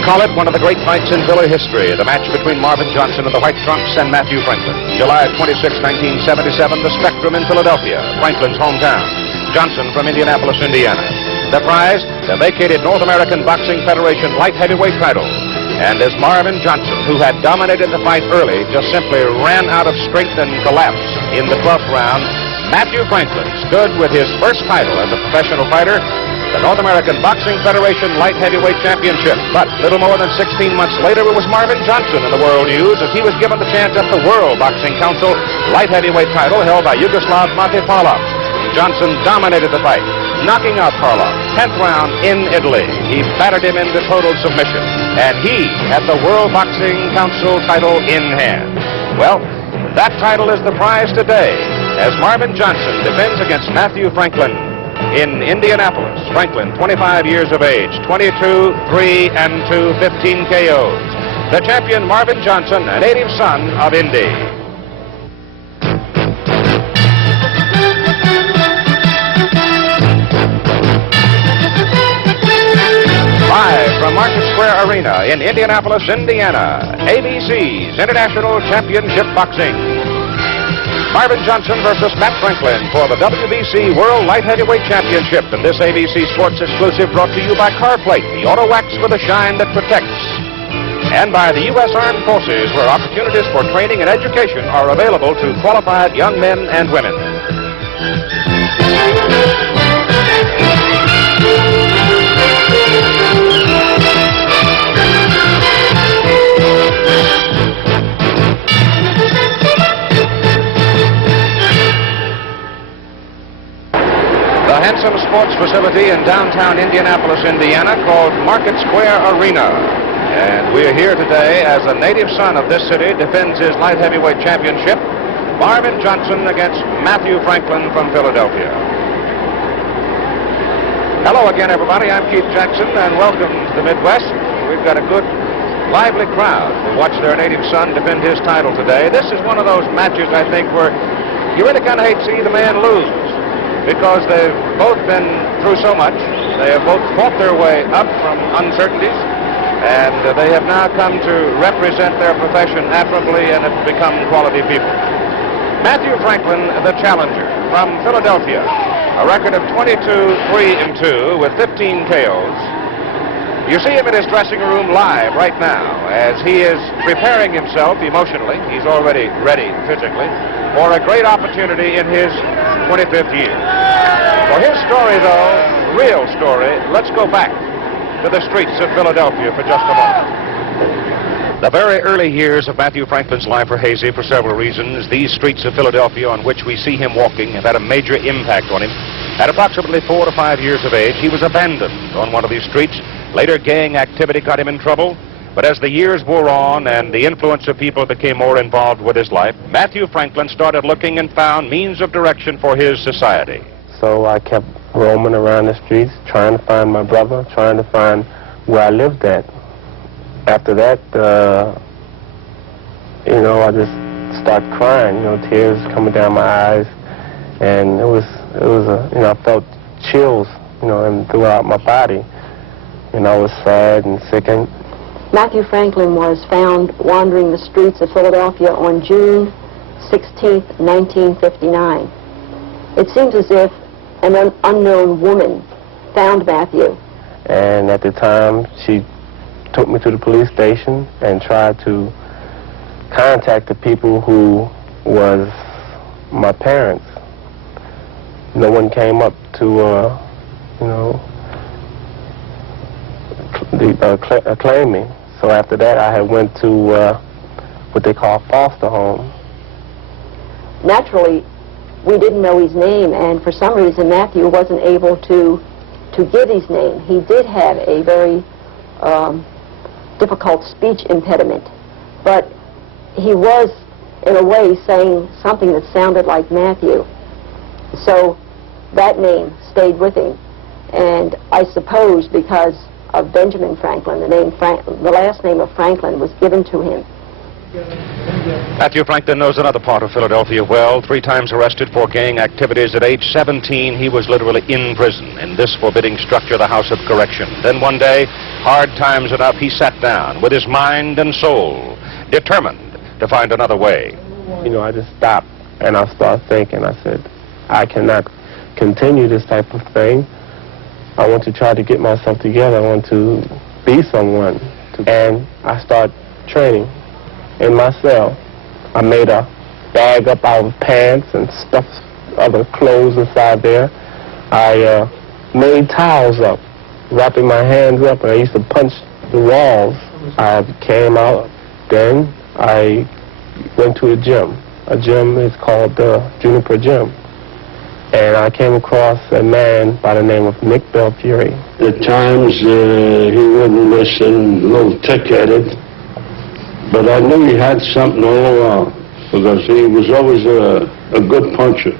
They call it one of the great fights in Philly history, the match between Marvin Johnson of the White Trunks and Matthew Franklin. July 26, 1977, the Spectrum in Philadelphia, Franklin's hometown. Johnson from Indianapolis, Indiana. The prize, the vacated North American Boxing Federation light heavyweight title. And as Marvin Johnson, who had dominated the fight early, just simply ran out of strength and collapsed in the 12th round, Matthew Franklin stood with his first title as a professional fighter, the North American Boxing Federation Light Heavyweight Championship. But little more than 16 months later, it was Marvin Johnson in the world news as he was given the chance at the World Boxing Council Light Heavyweight title held by Yugoslav Mate Parlov. Johnson dominated the fight, knocking out Parlov. 10th round in Italy. He battered him into total submission. And he had the World Boxing Council title in hand. Well, that title is the prize today as Marvin Johnson defends against Matthew Franklin in Indianapolis. Franklin, 25 years of age, 22, 3 and 2, 15 KOs. The champion Marvin Johnson, a native son of Indy. Live from Market Square Arena in Indianapolis, Indiana, ABC's International Championship Boxing. Marvin Johnson versus Matt Franklin for the WBC World Light Heavyweight Championship. And this ABC Sports exclusive brought to you by CarPlate, the auto wax with a shine that protects. And by the U.S. Armed Forces, where opportunities for training and education are available to qualified young men and women. The handsome sports facility in downtown Indianapolis, Indiana, called Market Square Arena. And we're here today as a native son of this city defends his light heavyweight championship. Marvin Johnson against Matthew Franklin from Philadelphia. Hello again, everybody. I'm Keith Jackson, and welcome to the Midwest. We've got a good, lively crowd to watch their native son defend his title today. This is one of those matches, I think, where you really kind of hate to see the man lose, because they've both been through so much. They have both fought their way up from uncertainties, and they have now come to represent their profession admirably and have become quality people. Matthew Franklin, the challenger from Philadelphia, a record of 22, 3 and 2 with 15 KOs. You see him in his dressing room live right now as he is preparing himself emotionally. He's already ready physically for a great opportunity in his 25th year. For his story, though, real story, let's go back to the streets of Philadelphia for just a moment. The very early years of Matthew Franklin's life are hazy for several reasons. These streets of Philadelphia on which we see him walking have had a major impact on him. At approximately 4 to 5 years of age, he was abandoned on one of these streets. Later, gang activity got him in trouble. But as the years wore on and the influence of people became more involved with his life, Matthew Franklin started looking and found means of direction for his society. So I kept roaming around the streets, trying to find my brother, trying to find where I lived at. After that, I just started crying, tears coming down my eyes. And it was I felt chills, and throughout my body. And I was sad and sickened. Matthew Franklin was found wandering the streets of Philadelphia on June 16, 1959. It seems as if an unknown woman found Matthew. And at the time, she took me to the police station and tried to contact the people who was my parents. No one came up to, claim me. So after that, I had went to what they call foster home. Naturally, we didn't know his name, and for some reason, Matthew wasn't able to give his name. He did have a very difficult speech impediment, but he was, in a way, saying something that sounded like Matthew. So that name stayed with him, and I suppose because of Benjamin Franklin, the last name of Franklin was given to him. Matthew Franklin knows another part of Philadelphia well. 3 times arrested for gang activities. At age 17, he was literally in prison in this forbidding structure, the House of Correction. Then one day, hard times enough, he sat down with his mind and soul, determined to find another way. You know, I just stopped and I started thinking. I said, I cannot continue this type of thing. I want to try to get myself together. I want to be someone. And I started training in my cell. I made a bag up out of pants and stuffed other clothes inside there. I made towels up, wrapping my hands up, and I used to punch the walls. I came out, then I went to a gym. A gym is called the Juniper Gym. And I came across a man by the name of Nick Belfiore. At times he wouldn't listen, a little tick-headed, but I knew he had something all along because he was always a good puncher,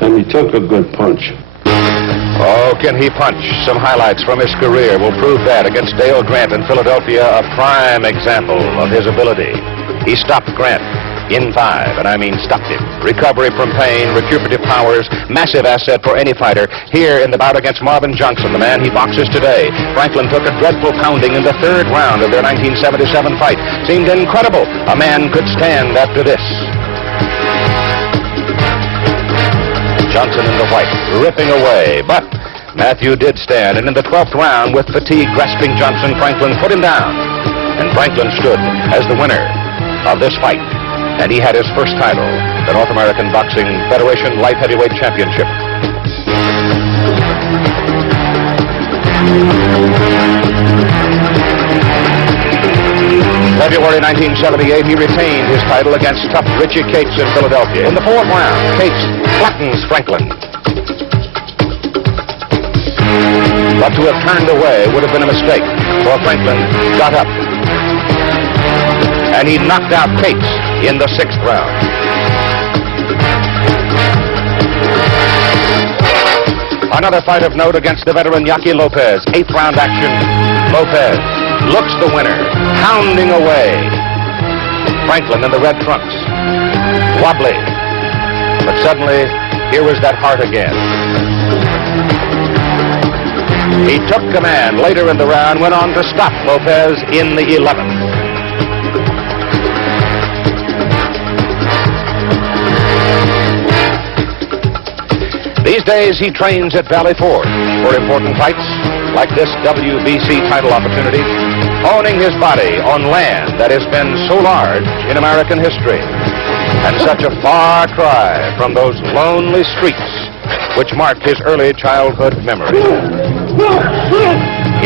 and he took a good punch. Oh, can he punch? Some highlights from his career will prove that against Dale Grant in Philadelphia, a prime example of his ability. He stopped Grant in 5, and I mean stopped him. Recovery from pain, recuperative powers, massive asset for any fighter. Here in the bout against Marvin Johnson, the man he boxes today, Franklin took a dreadful pounding in the 3rd round of their 1977 fight. Seemed incredible a man could stand after this. Johnson in the white, ripping away, but Matthew did stand, and in the 12th round, with fatigue grasping Johnson, Franklin put him down. And Franklin stood as the winner of this fight. And he had his first title, the North American Boxing Federation Light Heavyweight Championship. February 1978, he retained his title against tough Richie Cates in Philadelphia. In the 4th round, Cates flattens Franklin. But to have turned away would have been a mistake, for Franklin got up. And he knocked out Cates in the 6th round. Another fight of note against the veteran Yaqui Lopez. 8th round action. Lopez looks the winner, pounding away. Franklin in the red trunks. Wobbly. But suddenly, here was that heart again. He took command later in the round, went on to stop Lopez in the 11th. These days, he trains at Valley Forge for important fights like this WBC title opportunity, owning his body on land that has been so large in American history and such a far cry from those lonely streets which marked his early childhood memories.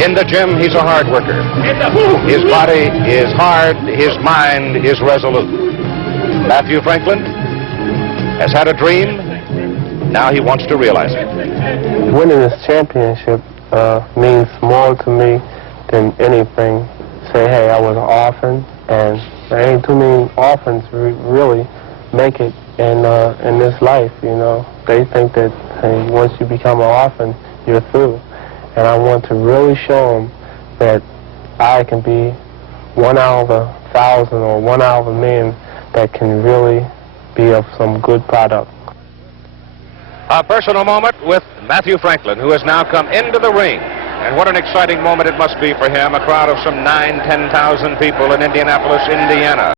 In the gym, he's a hard worker. His body is hard, his mind is resolute. Matthew Franklin has had a dream. Now he wants to realize it. Winning this championship means more to me than anything. Say, hey, I was an orphan, and there ain't too many orphans really make it in this life, you know. They think that, hey, once you become an orphan, you're through. And I want to really show them that I can be one out of 1,000 or one out of a million that can really be of some good product. A personal moment with Matthew Franklin, who has now come into the ring. And what an exciting moment it must be for him, a crowd of some 9,000 to 10,000 people in Indianapolis, Indiana.